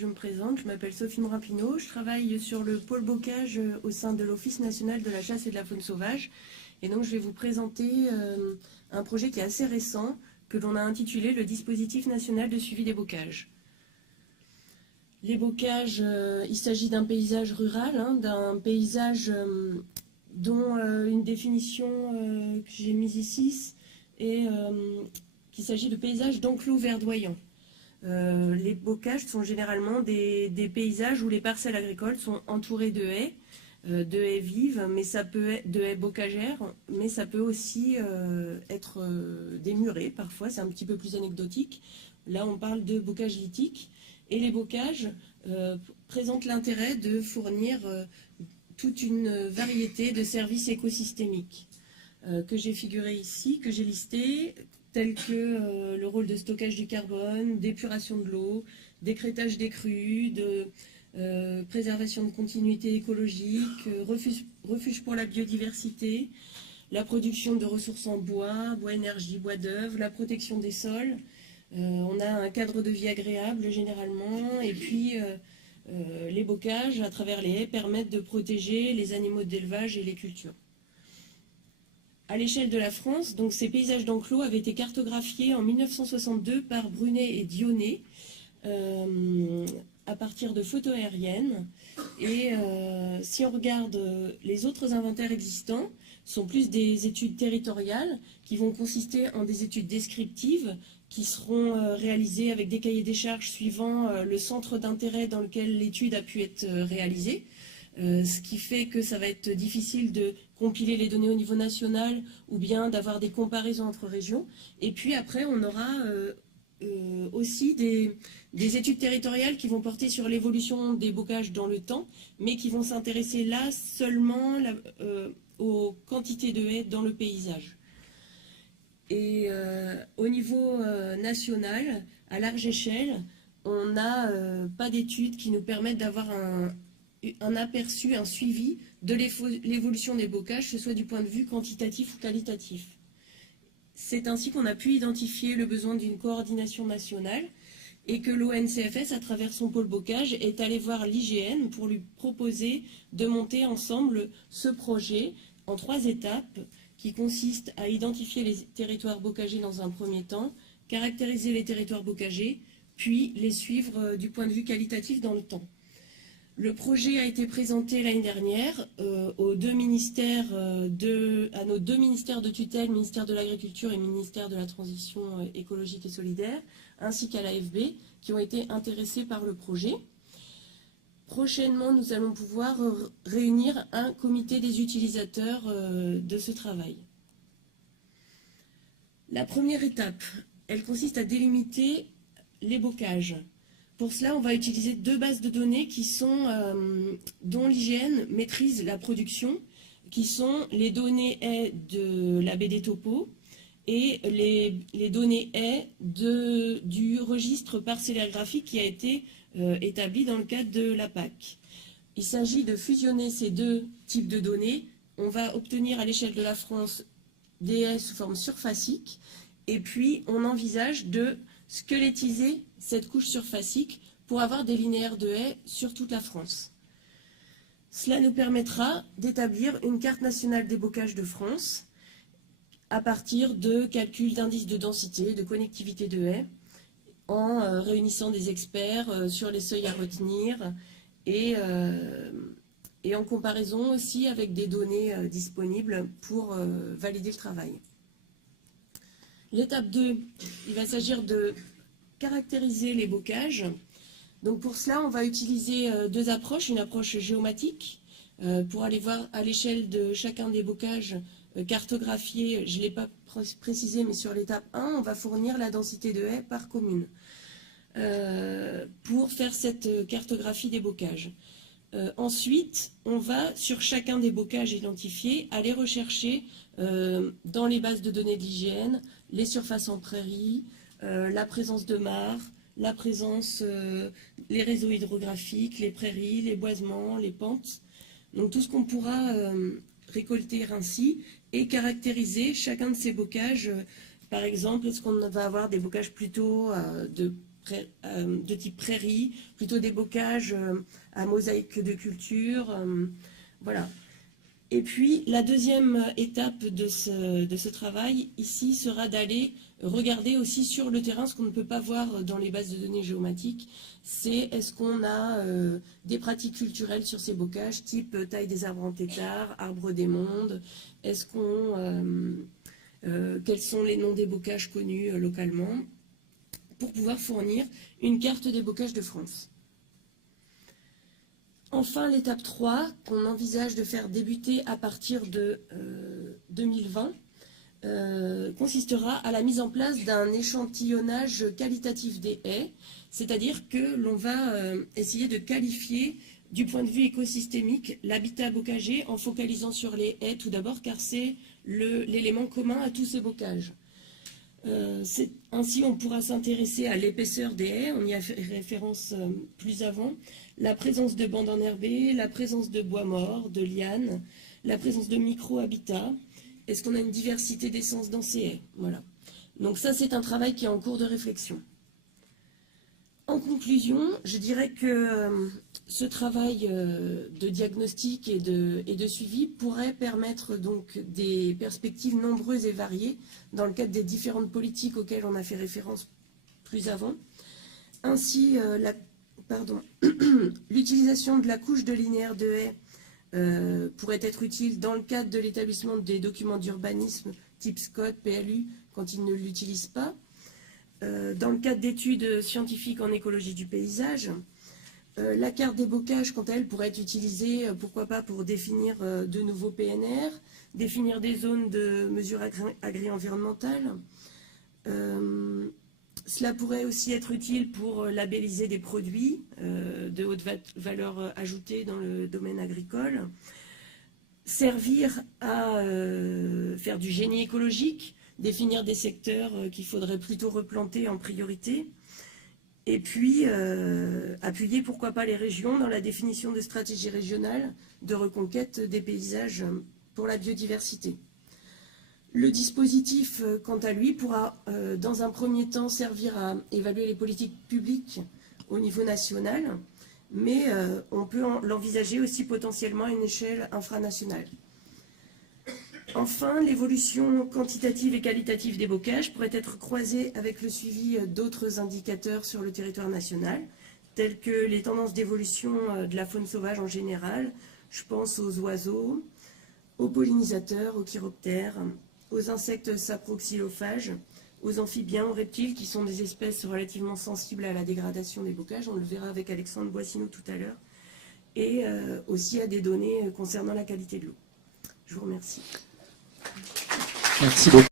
je me présente, je m'appelle Sophie Morin-Pinot, je travaille sur le pôle bocage au sein de l'Office national de la chasse et de la faune sauvage. Et donc je vais vous présenter un projet qui est assez récent, que l'on a intitulé le dispositif national de suivi des bocages. Les bocages, il s'agit d'un paysage rural, d'un paysage dont une définition que j'ai mise ici est qu'il s'agit de paysages d'enclos verdoyants. Les bocages sont généralement des paysages où les parcelles agricoles sont entourées de haies vives, mais ça peut être de haies bocagères, mais ça peut aussi être des murets parfois, c'est un petit peu plus anecdotique. Là on parle de bocages lithiques, et les bocages présentent l'intérêt de fournir toute une variété de services écosystémiques que j'ai figurés ici, que j'ai listés, tels que le rôle de stockage du carbone, d'épuration de l'eau, d'écrêtage des crues, de préservation de continuité écologique, refuge pour la biodiversité, la production de ressources en bois, bois énergie, bois d'œuvre, la protection des sols. On a un cadre de vie agréable généralement, et puis les bocages à travers les haies permettent de protéger les animaux d'élevage et les cultures. À l'échelle de la France, donc, ces paysages d'enclos avaient été cartographiés en 1962 par Brunet et Dionnet à partir de photos aériennes. Et si on regarde les autres inventaires existants, sont plus des études territoriales qui vont consister en des études descriptives qui seront réalisées avec des cahiers des charges suivant le centre d'intérêt dans lequel l'étude a pu être réalisée. Ce qui fait que ça va être difficile de compiler les données au niveau national ou bien d'avoir des comparaisons entre régions. Et puis après, on aura aussi des études territoriales qui vont porter sur l'évolution des bocages dans le temps, mais qui vont s'intéresser là seulement aux quantités de haies dans le paysage. Et au niveau national, à large échelle, on n'a pas d'études qui nous permettent d'avoir un aperçu, un suivi de l'évolution des bocages, que ce soit du point de vue quantitatif ou qualitatif. C'est ainsi qu'on a pu identifier le besoin d'une coordination nationale et que l'ONCFS, à travers son pôle bocage, est allé voir l'IGN pour lui proposer de monter ensemble ce projet en 3 étapes qui consistent à identifier les territoires bocagers dans un premier temps, caractériser les territoires bocagers, puis les suivre du point de vue qualitatif dans le temps. Le projet a été présenté l'année dernière aux deux ministères à nos 2 ministères de tutelle, ministère de l'Agriculture et ministère de la Transition écologique et solidaire, ainsi qu'à l'AFB, qui ont été intéressés par le projet. Prochainement, nous allons pouvoir réunir un comité des utilisateurs de ce travail. La première étape, elle consiste à délimiter les bocages. Pour cela, on va utiliser 2 bases de données qui sont, dont l'IGN maîtrise la production, qui sont les données haies de la BD Topo et les données haies du registre parcellaire graphique qui a été établi dans le cadre de la PAC. Il s'agit de fusionner ces 2 types de données. On va obtenir à l'échelle de la France des haies sous forme surfacique, et puis on envisage de squelettiser cette couche surfacique pour avoir des linéaires de haies sur toute la France. Cela nous permettra d'établir une carte nationale des bocages de France à partir de calculs d'indices de densité, de connectivité de haies, en réunissant des experts sur les seuils à retenir et en comparaison aussi avec des données disponibles pour valider le travail. L'étape 2, il va s'agir de caractériser les bocages. Donc pour cela, on va utiliser 2 approches. Une approche géomatique pour aller voir à l'échelle de chacun des bocages cartographiés. Je ne l'ai pas précisé, mais sur l'étape 1, on va fournir la densité de haies par commune pour faire cette cartographie des bocages. Ensuite, on va, sur chacun des bocages identifiés, aller rechercher dans les bases de données de l'IGN les surfaces en prairie, la présence de mares, la présence, les réseaux hydrographiques, les prairies, les boisements, les pentes. Donc tout ce qu'on pourra récolter ainsi et caractériser chacun de ces bocages. Par exemple, est-ce qu'on va avoir des bocages plutôt de de type prairie, plutôt des bocages à mosaïque de culture, voilà. Et puis, la deuxième étape de ce travail, ici, sera d'aller regarder aussi sur le terrain ce qu'on ne peut pas voir dans les bases de données géomatiques. C'est est-ce qu'on a des pratiques culturelles sur ces bocages, type taille des arbres en tétard, arbre des mondes, est-ce qu'on... quels sont les noms des bocages connus localement, pour pouvoir fournir une carte des bocages de France. Enfin, l'étape 3, qu'on envisage de faire débuter à partir de 2020, consistera à la mise en place d'un échantillonnage qualitatif des haies, c'est-à-dire que l'on va essayer de qualifier du point de vue écosystémique l'habitat bocager en focalisant sur les haies tout d'abord, car c'est l'élément commun à tous ces bocages. Ainsi, on pourra s'intéresser à l'épaisseur des haies, on y a fait référence plus avant, la présence de bandes enherbées, la présence de bois morts, de lianes, la présence de micro-habitats. Est-ce qu'on a une diversité d'essences dans ces haies? Voilà. Donc ça, c'est un travail qui est en cours de réflexion. En conclusion, je dirais que ce travail de diagnostic et de suivi pourrait permettre donc des perspectives nombreuses et variées dans le cadre des différentes politiques auxquelles on a fait référence plus avant. Ainsi, l'utilisation de la couche de linéaire de haies pourrait être utile dans le cadre de l'établissement des documents d'urbanisme type SCOT, PLU, quand ils ne l'utilisent pas. Dans le cadre d'études scientifiques en écologie du paysage, la carte des bocages, quant à elle, pourrait être utilisée, pourquoi pas, pour définir de nouveaux PNR, définir des zones de mesure agri-environnementale. Cela pourrait aussi être utile pour labelliser des produits de haute valeur ajoutée dans le domaine agricole, servir à faire du génie écologique, définir des secteurs qu'il faudrait plutôt replanter en priorité, et puis appuyer, pourquoi pas, les régions dans la définition de stratégies régionales de reconquête des paysages pour la biodiversité. Le dispositif, quant à lui, pourra, dans un premier temps, servir à évaluer les politiques publiques au niveau national, mais on peut l'envisager aussi potentiellement à une échelle infranationale. Enfin, l'évolution quantitative et qualitative des bocages pourrait être croisée avec le suivi d'autres indicateurs sur le territoire national, tels que les tendances d'évolution de la faune sauvage en général. Je pense aux oiseaux, aux pollinisateurs, aux chiroptères, aux insectes saproxylophages, aux amphibiens, aux reptiles, qui sont des espèces relativement sensibles à la dégradation des bocages. On le verra avec Alexandre Boissineau tout à l'heure. Et aussi à des données concernant la qualité de l'eau. Je vous remercie. Merci beaucoup.